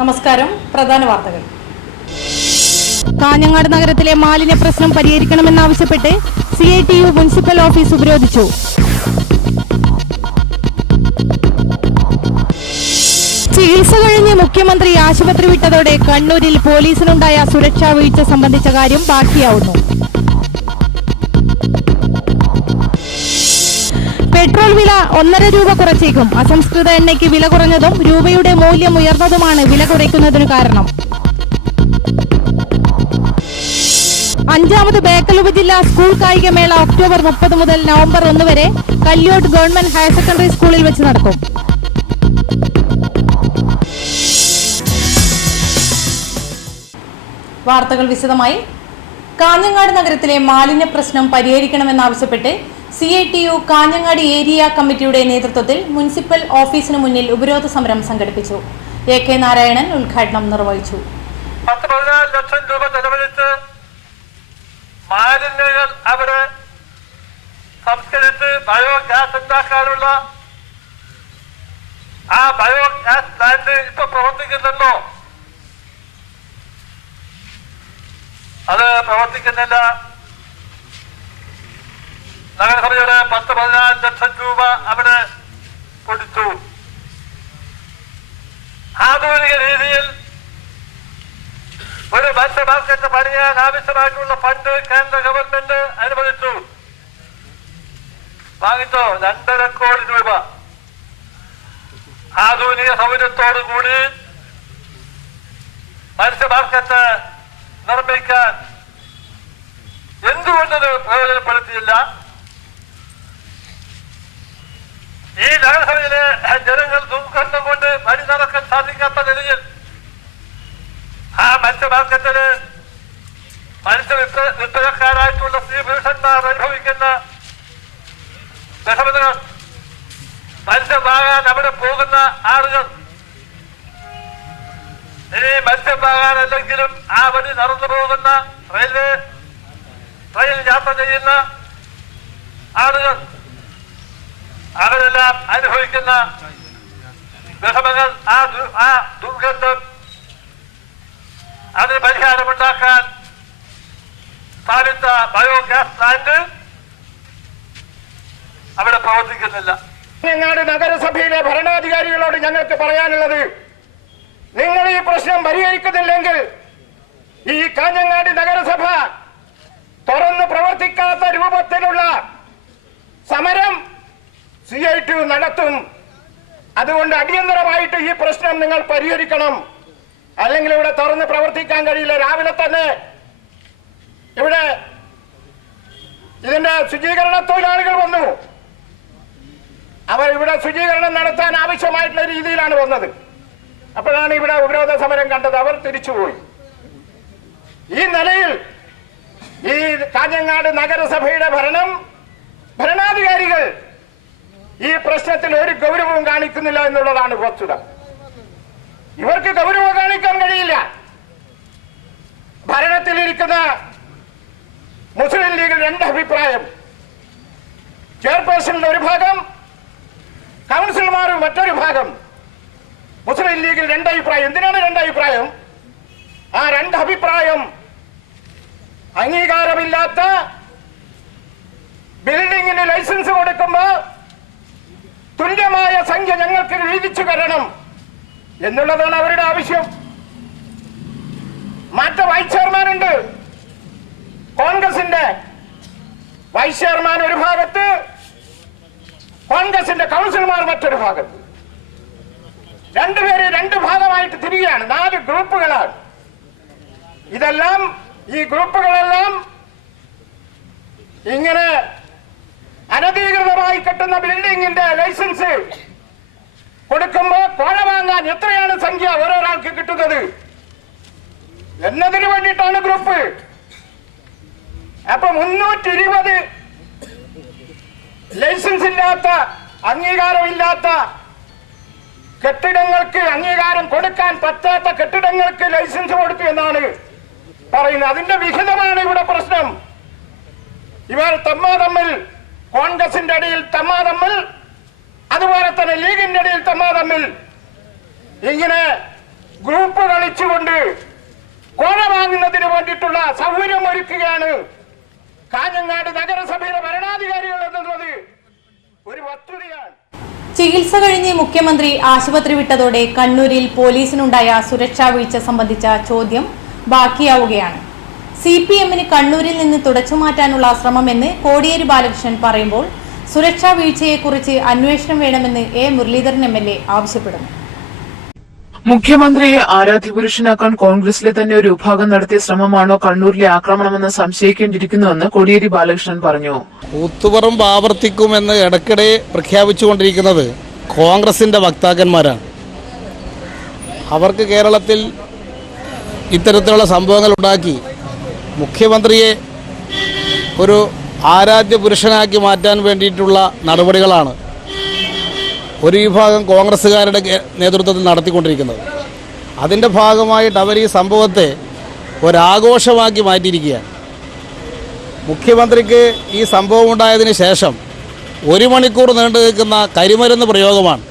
നമസ്കാരം. പ്രധാന വാർത്തകൾ. കാഞ്ഞങ്ങാട് നഗരത്തിലെ മാലിന്യ പ്രശ്നം പരിഹരിക്കണമെന്നാവശ്യപ്പെട്ട് CITU മുനിസിപ്പൽ ഓഫീസ് ഉപരോധിച്ചു. ചികിത്സ കഴിഞ്ഞ് മുഖ്യമന്ത്രി ആശുപത്രി വിട്ടതോടെ കണ്ണൂരിൽ പോലീസിനുണ്ടായ സുരക്ഷാ വീഴ്ച സംബന്ധിച്ച കാര്യം ബാക്കിയാവുന്നു. പെട്രോൾ വില 1.5 രൂപ കുറച്ചേക്കും. അസംസ്കൃത എണ്ണയ്ക്ക് വില കുറഞ്ഞതും രൂപയുടെ മൂല്യം ഉയർന്നതുമാണ് വില കുറയ്ക്കുന്നതിനു കാരണം. 5ാമത് ബേക്കൽ ഉപജില്ലാ സ്കൂൾ കായികമേള ഒക്ടോബർ 30 മുതൽ നവംബർ 1 വരെ കല്യോട്ട് ഗവൺമെന്റ് ഹയർ സെക്കൻഡറി സ്കൂളിൽ വെച്ച് നടക്കും. വാർത്തകൾ വിശദമായി. കാഞ്ഞങ്ങാട് നഗരത്തിലെ മാലിന്യ പ്രശ്നം പരിഹരിക്കണമെന്നാവശ്യപ്പെട്ട് CITU കാഞ്ഞങ്ങാട് ഏരിയ കമ്മിറ്റിയുടെ നേതൃത്വത്തിൽ മുനിസിപ്പൽ ഓഫീസിന് മുന്നിൽ ഉപരോധ സമരം സംഘടിപ്പിച്ചു. AK നാരായണൻ ഉദ്ഘാടനം നിർവഹിച്ചു. 14 ലക്ഷം രൂപ ചെലവഴിച്ച് മാലിന്യങ്ങൾ അവിടെ സംസ്കരിച്ച് ബയോഗ്യാസ് ഉണ്ടാക്കാനുള്ള ആ ബയോഗ്യാസ് പ്ലാന്റ് ഇപ്പൊ പ്രവർത്തിക്കുന്നുണ്ടോ? അത് പ്രവർത്തിക്കുന്നില്ല. നഗരസഭയുടെ 14 ലക്ഷം രൂപ അവിടെ കൊടുത്തു. ആധുനിക രീതിയിൽ ഒരു മത്സ്യ മാർക്കറ്റ് പണിയാൻ ആവശ്യമായിട്ടുള്ള ഫണ്ട് കേന്ദ്ര ഗവൺമെന്റ് അനുവദിച്ചു. വാങ്ങിച്ചോ? 2.5 കോടി രൂപ. ആധുനിക സൗകര്യത്തോടുകൂടി മത്സ്യ മാർക്കറ്റ് നിർമ്മിക്കാൻ എന്തുകൊണ്ടത് പ്രയോജനപ്പെടുത്തിയില്ല? ഈ നഗരസഭയിലെ ജനങ്ങൾ ദുർഗന്ധം കൊണ്ട് വഴി നടക്കാൻ സാധിക്കാത്ത നിലയിൽ ആ മത്സ്യ മാർക്കറ്റില് മത്സ്യ വിൽപ്പനക്കാരായിട്ടുള്ള സ്ത്രീ പുരുഷന്മാർ അനുഭവിക്കുന്ന വിഷമതകൾ, മത്സ്യം വാങ്ങാൻ അവിടെ പോകുന്ന ആളുകൾ, ഇനി മത്സ്യം വാങ്ങാനല്ലെങ്കിലും ആ വഴി നടന്നു പോകുന്ന ട്രെയിൻ യാത്ര ചെയ്യുന്ന ആളുകൾ, അവരെല്ലാം അനുഭവിക്കുന്ന വിഷമങ്ങൾ, ആ ദുർഗന്ധം, അതിന് പരിഹാരമുണ്ടാക്കാൻ സ്ഥാപിച്ച ബയോഗ്യാസ് പ്ലാന്റ് അവിടെ പ്രവർത്തിക്കുന്നില്ല. കാഞ്ഞങ്ങാട് നഗരസഭയിലെ ഭരണാധികാരികളോട് ഞങ്ങൾക്ക് പറയാനുള്ളത്, നിങ്ങൾ ഈ പ്രശ്നം പരിഹരിക്കുന്നില്ലെങ്കിൽ ഈ കാഞ്ഞങ്ങാട് നഗരസഭ തുറന്ന് പ്രവർത്തിക്കാത്ത രൂപത്തിലുള്ള സമരം CITU നടത്തും. അതുകൊണ്ട് അടിയന്തരമായിട്ട് ഈ പ്രശ്നം നിങ്ങൾ പരിഹരിക്കണം. അല്ലെങ്കിൽ ഇവിടെ തുറന്ന് പ്രവർത്തിക്കാൻ കഴിയില്ല. രാവിലെ തന്നെ ഇവിടെ ഇതിന്റെ ശുചീകരണ തൊഴിലാളികൾ വന്നു. അവർ ഇവിടെ ശുചീകരണം നടത്താൻ ആവശ്യമായിട്ടുള്ള രീതിയിലാണ് വന്നത്. അപ്പോഴാണ് ഇവിടെ ഉപരോധ സമരം കണ്ടത്. അവർ തിരിച്ചുപോയി. ഈ നിലയിൽ ഈ കാഞ്ഞങ്ങാട് നഗരസഭയുടെ ഭരണാധികാരികൾ ഈ പ്രശ്നത്തിൽ ഒരു ഗൗരവവും കാണിക്കുന്നില്ല എന്നുള്ളതാണ് വസ്തുത. ഇവർക്ക് ഗൗരവം കാണിക്കാൻ കഴിയില്ല. ഭരണത്തിലിരിക്കുന്ന മുസ്ലിം ലീഗിൽ 2 അഭിപ്രായം. ചെയർപേഴ്സണിന്റെ ഒരു ഭാഗം, കൗൺസിലർമാരും മറ്റൊരു ഭാഗം. മുസ്ലിം ലീഗിൽ 2 അഭിപ്രായം. എന്തിനാണ് 2 അഭിപ്രായം? ആ 2 അഭിപ്രായം അംഗീകാരമില്ലാത്ത ബിൽഡിങ്ങിന് ലൈസൻസ് കൊടുക്കുമ്പോ തുല്യമായ സംഖ്യ ഞങ്ങൾക്ക് വീതിച്ചു തരണം എന്നുള്ളതാണ് അവരുടെ ആവശ്യം. മറ്റ് വൈസ് ചെയർമാനുണ്ട്. കോൺഗ്രസിന്റെ വൈസ് ചെയർമാൻ ഒരു ഭാഗത്ത്, കോൺഗ്രസിന്റെ കൗൺസിലർമാർ മറ്റൊരു ഭാഗത്ത്. രണ്ടുപേര് 2 ഭാഗമായിട്ട് തിരികെയാണ്. 4 ഗ്രൂപ്പുകളാണ്. ഇതെല്ലാം ഈ ഗ്രൂപ്പുകളെല്ലാം ഇങ്ങനെ അനധികൃതമായി കെട്ടുന്ന ബിൽഡിങ്ങിന്റെ ലൈസൻസ് കൊടുക്കുമ്പോ കോഴ വാങ്ങാൻ എത്രയാണ് സംഖ്യ ഓരോരാൾക്ക് കിട്ടുന്നത് എന്നതിന് വേണ്ടിയിട്ടാണ് ഗ്രൂപ്പ്. അപ്പൊ 320 ലൈസൻസ് ഇല്ലാത്ത, അംഗീകാരമില്ലാത്ത കെട്ടിടങ്ങൾക്ക് അംഗീകാരം കൊടുക്കാൻ പറ്റാത്ത കെട്ടിടങ്ങൾക്ക് ലൈസൻസ് കൊടുത്തു എന്നാണ് പറയുന്നത്. അതിന്റെ വിഹിതമാണ് ഇവിടെ പ്രശ്നം. ഇവർ തമ്മിൽ കോൺഗ്രസിന്റെ ഇടയിൽ അതുപോലെ തന്നെ ലീഗിന്റെ ഇടയിൽ തമ്മിൽ ഇങ്ങനെ ഗ്രൂപ്പ് കളിച്ചുകൊണ്ട് കോഴ വാങ്ങുന്നതിന് വേണ്ടിയിട്ടുള്ള സൗകര്യം ഒരുക്കുകയാണ് കാഞ്ഞങ്ങാട് നഗരസഭയിലെ ഭരണാധികാരികൾ എന്നുള്ളത് ഒരു വസ്തുതയാണ്. ചികിത്സ കഴിഞ്ഞ് മുഖ്യമന്ത്രി ആശുപത്രി വിട്ടതോടെ കണ്ണൂരിൽ പോലീസിനുണ്ടായ സുരക്ഷാ വീഴ്ച സംബന്ധിച്ച ചോദ്യം ബാക്കിയാവുകയാണ്. CPM-ന് കണ്ണൂരിൽ നിന്ന് തുടച്ചുമാറ്റാനുള്ള ശ്രമമെന്ന് കോടിയേരി ബാലകൃഷ്ണൻ പറയുമ്പോൾ സുരക്ഷാ വീഴ്ചയെക്കുറിച്ച് അന്വേഷണം വേണമെന്ന് A. മുരളീധരൻ MLA ആവശ്യപ്പെടുന്നു. മുഖ്യമന്ത്രിയെ ആരാധ്യപുരുഷനാക്കാൻ കോൺഗ്രസിലെ തന്നെ ഒരു വിഭാഗം നടത്തിയ ശ്രമമാണോ കണ്ണൂരിലെ ആക്രമണമെന്ന് സംശയിക്കേണ്ടിയിരിക്കുന്നുവെന്ന് കോടിയേരി ബാലകൃഷ്ണൻ പറഞ്ഞു. കൂത്തുപറമ്പ് ആവർത്തിക്കുമെന്ന് ഇടയ്ക്കിടെ പ്രഖ്യാപിച്ചുകൊണ്ടിരിക്കുന്നത് കോൺഗ്രസിന്റെ വക്താക്കന്മാരാണ്. അവർക്ക് കേരളത്തിൽ ഇത്തരത്തിലുള്ള സംഭവങ്ങൾ ഉണ്ടാക്കി മുഖ്യമന്ത്രിയെ ഒരു ആരാധ്യ പുരുഷനാക്കി മാറ്റാൻ വേണ്ടിയിട്ടുള്ള നടപടികളാണ് ഒരു വിഭാഗം കോൺഗ്രസ്സുകാരുടെ നേതൃത്വത്തിൽ നടത്തിക്കൊണ്ടിരിക്കുന്നത്. അതിൻ്റെ ഭാഗമായിട്ട് അവർ ഈ സംഭവത്തെ ഒരാഘോഷമാക്കി മാറ്റിയിരിക്കുകയാണ്. മുഖ്യമന്ത്രിക്ക് ഈ സംഭവം ഉണ്ടായതിന് ശേഷം 1 മണിക്കൂർ നീണ്ടു നിൽക്കുന്ന കരിമരുന്ന് പ്രയോഗമാണ്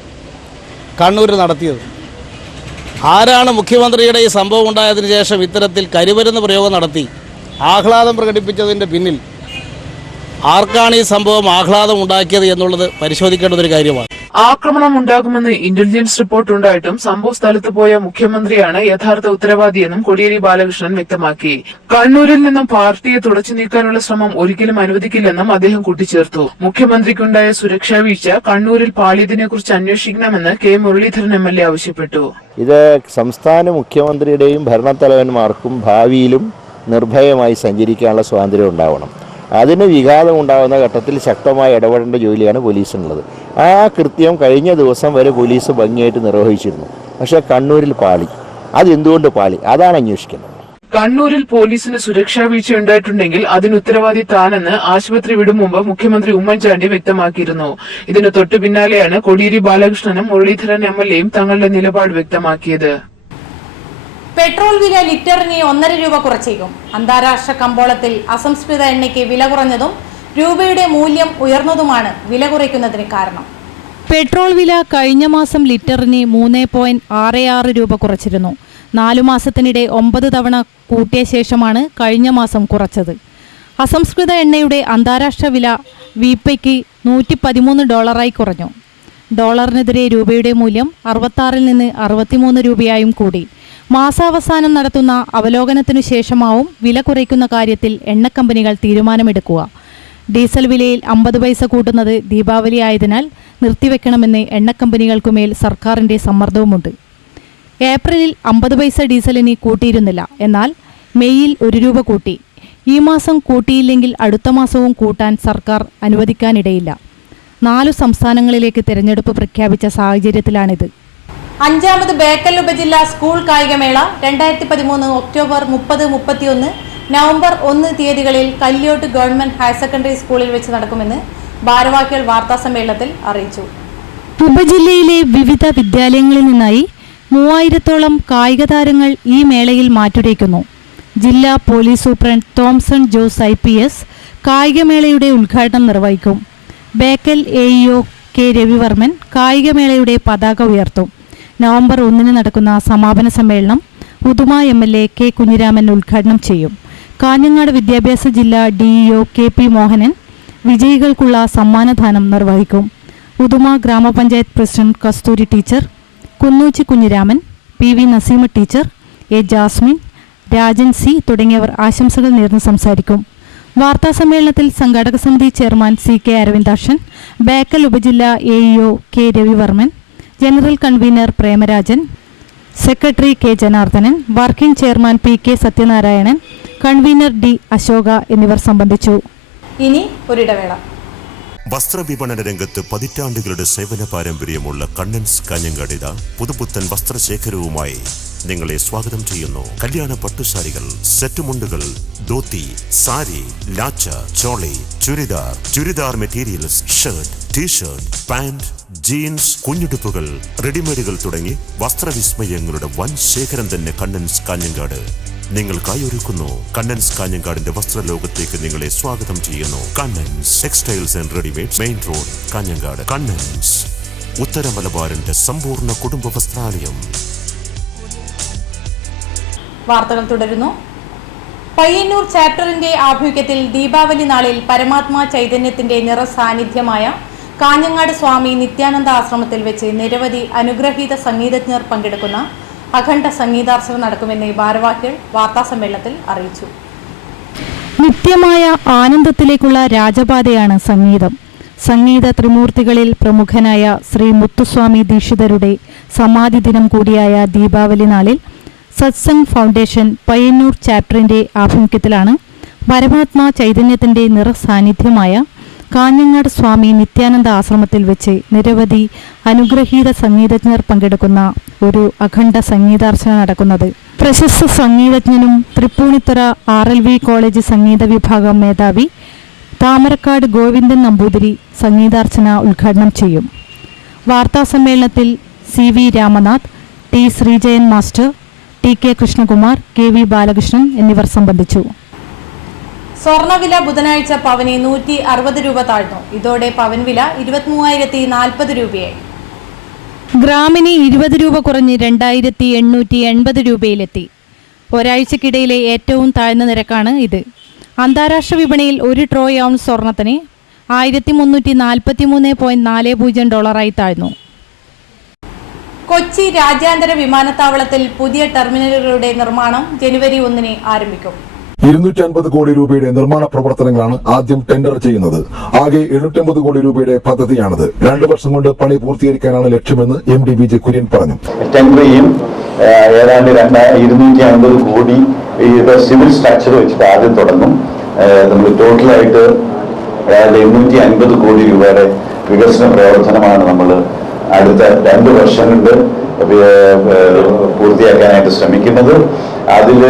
കണ്ണൂരിൽ നടത്തിയത്. ആരാണ് മുഖ്യമന്ത്രിയുടെ ഈ സംഭവം ഉണ്ടായതിന് ശേഷം ഇത്തരത്തിൽ കരിമരുന്ന് പ്രയോഗം നടത്തി ആഹ്ലാദം പ്രകടിപ്പിച്ചതിൻ്റെ പിന്നിൽ ആർക്കാണ് ഈ സംഭവം ആഹ്ലാദം ഉണ്ടാക്കിയത് എന്നുള്ളത് പരിശോധിക്കേണ്ടതൊരു കാര്യമാണ്. ആക്രമണം ഉണ്ടാകുമെന്ന് ഇന്റലിജൻസ് റിപ്പോർട്ട് ഉണ്ടായിട്ടും സംഭവ സ്ഥലത്ത് പോയ മുഖ്യമന്ത്രിയാണ് യഥാർത്ഥ ഉത്തരവാദിയെന്നും കോടിയേരി ബാലകൃഷ്ണൻ വ്യക്തമാക്കി. കണ്ണൂരിൽ നിന്നും പാർട്ടിയെ തുടച്ചു നീക്കാനുള്ള ശ്രമം ഒരിക്കലും അനുവദിക്കില്ലെന്നും അദ്ദേഹം കൂട്ടിച്ചേർത്തു. മുഖ്യമന്ത്രിക്കുണ്ടായ സുരക്ഷാ വീഴ്ച കണ്ണൂരിൽ പാളിയതിനെക്കുറിച്ച് അന്വേഷിക്കണമെന്ന് K. മുരളീധരൻ MLA ആവശ്യപ്പെട്ടു. ഇത് സംസ്ഥാന മുഖ്യമന്ത്രിയുടെയും ഭരണത്തലവന്മാർക്കും ഭാവിയിലും നിർഭയമായി സഞ്ചരിക്കാനുള്ള സ്വാതന്ത്ര്യം ഉണ്ടാവണം. അതിന് വിഘാതം ഉണ്ടാകുന്ന ഘട്ടത്തിൽ ശക്തമായി ഇടപെടേണ്ട ജോലിയാണ് പോലീസിനുള്ളത്. ആ കൃത്യം കഴിഞ്ഞ ദിവസം വരെ പോലീസ് ഭംഗിയായിട്ട് നിർവഹിച്ചിരുന്നു. പക്ഷേ കണ്ണൂരിൽ പാളി. അതെന്തുകൊണ്ട് പാളി? അതാണ് അന്വേഷിക്കുന്നത്. കണ്ണൂരിൽ പോലീസിന് സുരക്ഷാ വീഴ്ച ഉണ്ടായിട്ടുണ്ടെങ്കിൽ അതിന് ഉത്തരവാദി താനെന്ന് ആശുപത്രി വിടും മുമ്പ് മുഖ്യമന്ത്രി ഉമ്മൻചാണ്ടി വ്യക്തമാക്കിയിരുന്നു. ഇതിന് തൊട്ടു പിന്നാലെയാണ് കോടിയേരി ബാലകൃഷ്ണനും മുരളീധരൻ MLAയും തങ്ങളുടെ നിലപാട് വ്യക്തമാക്കിയത്. പെട്രോൾ വില ലിറ്ററിന് 1.5 രൂപ കുറച്ചേക്കും. അന്താരാഷ്ട്ര കമ്പോളത്തിൽ അസംസ്കൃത എണ്ണയ്ക്ക് വില കുറഞ്ഞതും രൂപയുടെ മൂല്യം ഉയർന്നതുമാണ് വില കുറയ്ക്കുന്നതിന് കാരണം. പെട്രോൾ വില കഴിഞ്ഞ മാസം ലിറ്ററിന് 3.66 രൂപ കുറച്ചിരുന്നു. 4 മാസത്തിനിടെ 9 തവണ കൂട്ടിയ ശേഷമാണ് കഴിഞ്ഞ മാസം കുറച്ചത്. അസംസ്കൃത എണ്ണയുടെ അന്താരാഷ്ട്ര വില വീപ്പയ്ക്ക് $113 കുറഞ്ഞു. ഡോളറിനെതിരെ രൂപയുടെ മൂല്യം 66 നിന്ന് 63 രൂപയായും കൂടി. മാസാവസാനം നടത്തുന്ന അവലോകനത്തിനു ശേഷമാവും വില കുറയ്ക്കുന്ന കാര്യത്തിൽ എണ്ണക്കമ്പനികൾ തീരുമാനമെടുക്കുക. ഡീസൽ വിലയിൽ 50 പൈസ കൂട്ടുന്നത് ദീപാവലി ആയതിനാൽ നിർത്തിവെക്കണമെന്ന് എണ്ണക്കമ്പനികൾക്കുമേൽ സർക്കാരിൻ്റെ സമ്മർദ്ദവുമുണ്ട്. ഏപ്രിലിൽ 50 പൈസ ഡീസലിന് കൂട്ടിയിരുന്നില്ല. എന്നാൽ മെയ്യിൽ 1 രൂപ കൂട്ടി. ഈ മാസം കൂട്ടിയില്ലെങ്കിൽ അടുത്ത മാസവും കൂട്ടാൻ സർക്കാർ അനുവദിക്കാനിടയില്ല. 4 സംസ്ഥാനങ്ങളിലേക്ക് തിരഞ്ഞെടുപ്പ് പ്രഖ്യാപിച്ച സാഹചര്യത്തിലാണിത്. 5ാമത് ബേക്കൽ ഉപജില്ലാ സ്കൂൾ കായികമേള 2013 ഒക്ടോബർ 30, 31, നവംബർ 1 തീയതികളിൽ കല്യോട്ട് ഗവൺമെന്റ് ഹയർ സെക്കൻഡറി സ്കൂളിൽ വെച്ച് നടക്കുമെന്ന് ഭാരവാഹികൾ വാർത്താസമ്മേളനത്തിൽ അറിയിച്ചു. ഉപജില്ലയിലെ വിവിധ വിദ്യാലയങ്ങളിൽ നിന്നായി 3000-ഓളം കായിക താരങ്ങൾ ഈ മേളയിൽ മാറ്റുരയ്ക്കുന്നു. ജില്ലാ police superintendent Thomson Jose IPS കായികമേളയുടെ ഉദ്ഘാടനം നിർവഹിക്കും. Bekal AEO K. രവിവർമ്മൻ കായികമേളയുടെ പതാക ഉയർത്തും. നവംബർ 1 നടക്കുന്ന സമാപന സമ്മേളനം ഉദുമ MLA K. കുഞ്ഞിരാമൻ ഉദ്ഘാടനം ചെയ്യും. കാഞ്ഞങ്ങാട് വിദ്യാഭ്യാസ ജില്ലാ DEO KP മോഹനൻ വിജയികൾക്കുള്ള സമ്മാനദാനം നിർവഹിക്കും. ഉദുമ ഗ്രാമപഞ്ചായത്ത് president Kasthuri teacher, Kunnuchi Kunhiraman, PV Naseema teacher, A. Jasmine, Rajan C തുടങ്ങിയവർ ആശംസകൾ നേർന്ന് സംസാരിക്കും. വാർത്താസമ്മേളനത്തിൽ സംഘാടക സമിതി ചെയർമാൻ CK അരവിന്ദാക്ഷൻ, ബേക്കൽ ഉപജില്ലാ AEO K. Ravivarman, general convener Premarajan, secretary K. Janardhanan, working chairman PK Sathyanarayanan, convener D. Ashoka എന്നിവർ സംബന്ധിച്ചു. ഇനി ഒരിടവേള. വസ്ത്രവിപണന രംഗത്ത് പതിറ്റാണ്ടുകളുടെ സേവന പാരമ്പര്യമുള്ള കണ്ണൻസ് കാഞ്ഞങ്ങാടിത പുതുപുത്തൻ വസ്ത്രശേഖരവുമായി നിങ്ങളെ സ്വാഗതം ചെയ്യുന്നു. കല്യാണ പട്ടുസാരികൾ, സെറ്റുമുണ്ടുകൾ, dhoti, sari, lacha, choli, churidar materials, shirt, T shirt, pant, jeans, കുഞ്ഞുടുപ്പുകൾ, റെഡിമെയ്ഡുകൾ തുടങ്ങി വസ്ത്രവിസ്മയങ്ങളുടെ വൻ ശേഖരം തന്നെ കണ്ണൻസ് കാഞ്ഞങ്ങാട് നിങ്ങൾക്കായി ഒരുക്കുന്നു. കണ്ണൻസ് കാഞ്ഞങ്ങാടിന്റെ വസ്ത്രലോകത്തേക്ക് നിങ്ങളെ സ്വാഗതം ചെയ്യുന്നു. Kannans textiles and readymade, main road, Kanhangad. Kannans ഉത്തര മലബാറിന്റെ സമ്പൂർണ്ണ കുടുംബ വസ്ത്രാലയം. വാർത്തകൾ തുടരുന്നു. പയ്യന്നൂർ ചാപ്റ്ററിന്റെ ആഭിമുഖ്യത്തിൽ ദീപാവലി നാളിൽ പരമാത്മാ ചൈതന്യത്തിന്റെ നിറസാന്നിധ്യമായ കാഞ്ഞങ്ങാട് സ്വാമി നിത്യാനന്ദ ആശ്രമത്തിൽ വെച്ച് നിരവധി അനുഗ്രഹീത സംഗീതജ്ഞർ പങ്കെടുക്കുന്ന അഖണ്ഡ സംഗീതാർച്ചന നടക്കുമെന്ന് ഭാരവാഹികൾ വാർത്താസമ്മേളനത്തിൽ അറിയിച്ചു. നിത്യമായ ആനന്ദത്തിലേക്കുള്ള രാജപാതയാണ് സംഗീതം. സംഗീത ത്രിമൂർത്തികളിൽ പ്രമുഖനായ ശ്രീ മുത്തുസ്വാമി ദീക്ഷിതരുടെ സമാധി ദിനം കൂടിയായ ദീപാവലി നാളിൽ സത്സംഗ് ഫൗണ്ടേഷൻ പയ്യന്നൂർ ചാപ്റ്ററിന്റെ ആഭിമുഖ്യത്തിലാണ് പരമാത്മാ ചൈതന്യത്തിന്റെ നിറസാന്നിധ്യമായ കാഞ്ഞങ്ങാട് സ്വാമി നിത്യാനന്ദ ആശ്രമത്തിൽ വെച്ച് നിരവധി അനുഗ്രഹീത സംഗീതജ്ഞർ പങ്കെടുക്കുന്ന ഒരു അഖണ്ഡ സംഗീതാർച്ചന നടക്കുന്നത്. പ്രശസ്ത സംഗീതജ്ഞനും തൃപ്പൂണിത്തുറ RLV കോളേജ് സംഗീത വിഭാഗം മേധാവി താമരക്കാട് ഗോവിന്ദൻ നമ്പൂതിരി സംഗീതാർച്ചന ഉദ്ഘാടനം ചെയ്യും. വാർത്താസമ്മേളനത്തിൽ CV Ramanath, T Sreejayan master, TK Krishnakumar, KV Balakrishnan എന്നിവർ സംബന്ധിച്ചു. സ്വർണ്ണവില ബുധനാഴ്ച പവന് 160 രൂപ താഴ്ന്നു. ഇതോടെ പവൻ വില 23,040 രൂപയായി. ഗ്രാമിന് 20 രൂപ കുറഞ്ഞ് 2,880 രൂപയിലെത്തി. ഒരാഴ്ചക്കിടയിലെ ഏറ്റവും താഴ്ന്ന നിരക്കാണ് ഇത്. അന്താരാഷ്ട്ര വിപണിയിൽ 1 ട്രോയ് ഔൺസ് സ്വർണത്തിന് 1343.40 ഡോളറായി താഴ്ന്നു. കൊച്ചി രാജ്യാന്തര വിമാനത്താവളത്തിൽ പുതിയ ടെർമിനലുകളുടെ നിർമ്മാണം ജനുവരി 1 ആരംഭിക്കും. 250 കോടി രൂപയുടെ നിർമ്മാണ പ്രവർത്തനങ്ങളാണ് ആദ്യം ടെൻഡർ ചെയ്യുന്നത്. ആകെ 750 കോടി രൂപയുടെ പദ്ധതിയാണിത്. 2 വർഷം കൊണ്ട് പണി പൂർത്തീകരിക്കാനാണ് ലക്ഷ്യമെന്ന് MD BJ കുര്യൻ പറഞ്ഞു. ടെൻഡർ ചെയ്യും. ഏതാണ്ട് 250 കോടി സിവിൽ സ്ട്രക്ചർ വെച്ചിട്ട് ആദ്യം തുടങ്ങും. നമ്മൾ ടോട്ടലായിട്ട് 850 കോടി രൂപയുടെ വികസന പ്രവർത്തനമാണ് നമ്മൾ അടുത്ത 2 വർഷം കൊണ്ട് പൂർത്തിയാക്കാനായിട്ട് ശ്രമിക്കുന്നത്. അതിൽ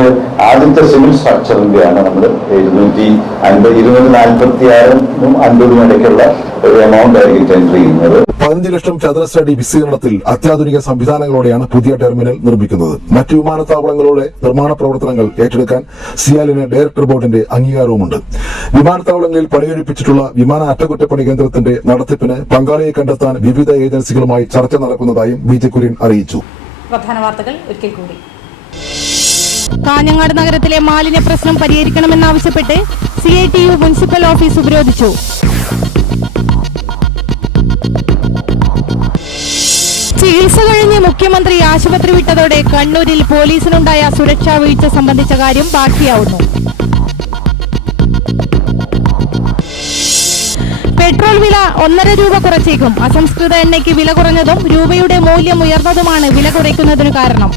ആദ്യത്തെ സിവിൽ സ്ട്രക്ചറിന്റെയാണ് നമ്മൾ 246-250 ഇടയ്ക്കുള്ള ഒരു എമൗണ്ട് ആയിരിക്കും ടെൻഡർ ചെയ്യുന്നത്. 15 ലക്ഷം ചതുരശ്ര അടി വിസ്തീർണത്തിൽ അത്യാധുനിക സംവിധാനങ്ങളോടെയാണ് പുതിയ ടെർമിനൽ നിർമ്മിക്കുന്നത്. മറ്റു വിമാനത്താവളങ്ങളുടെ നിർമ്മാണ പ്രവർത്തനങ്ങൾ ഏറ്റെടുക്കാൻ സിയാലിന് ഡയറക്ടർ ബോർഡിന്റെ അംഗീകാരവുമുണ്ട്. വിമാനത്താവളങ്ങളിൽ പണികഴിപ്പിച്ചിട്ടുള്ള വിമാന അറ്റകുറ്റപ്പണി കേന്ദ്രത്തിന്റെ നടത്തിപ്പിന് പങ്കാളിയെ കണ്ടെത്താൻ വിവിധ ഏജൻസികളുമായി ചർച്ച നടക്കുന്നതായും BJ കുര്യൻ അറിയിച്ചു. പ്രധാന വാർത്തകൾ ഒരിക്കൽ കൂടി. കാഞ്ഞങ്ങാട് നഗരത്തിലെ മാലിന്യ പ്രശ്നം പരിഹരിക്കണമെന്നാവശ്യപ്പെട്ട് CITU മുനിസിപ്പൽ ഓഫീസ് ഉപരോധിച്ചു. ചികിത്സ കഴിഞ്ഞ് മുഖ്യമന്ത്രി ആശുപത്രി വിട്ടതോടെ കണ്ണൂരിൽ പോലീസിനുണ്ടായ സുരക്ഷാ വീഴ്ച സംബന്ധിച്ച കാര്യം ബാക്കിയാവുന്നു. പെട്രോൾ വില 1.5 രൂപ കുറച്ചേക്കും. അസംസ്കൃത എണ്ണയ്ക്ക് വില കുറഞ്ഞതും രൂപയുടെ മൂല്യം ഉയർന്നതുമാണ് വില കുറയ്ക്കുന്നതിന് കാരണം.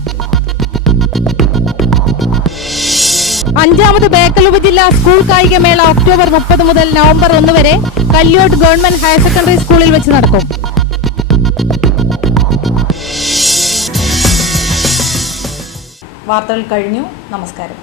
5ാമത് ബേക്കൽ ഉപജില്ലാ സ്കൂൾ കായികമേള ഒക്ടോബർ 30 മുതൽ നവംബർ 1 വരെ കല്യോട്ട് ഗവൺമെന്റ് ഹയർ സെക്കൻഡറി സ്കൂളിൽ വെച്ച് നടക്കും. വാർത്തകൾ കഴിഞ്ഞു. നമസ്കാരം.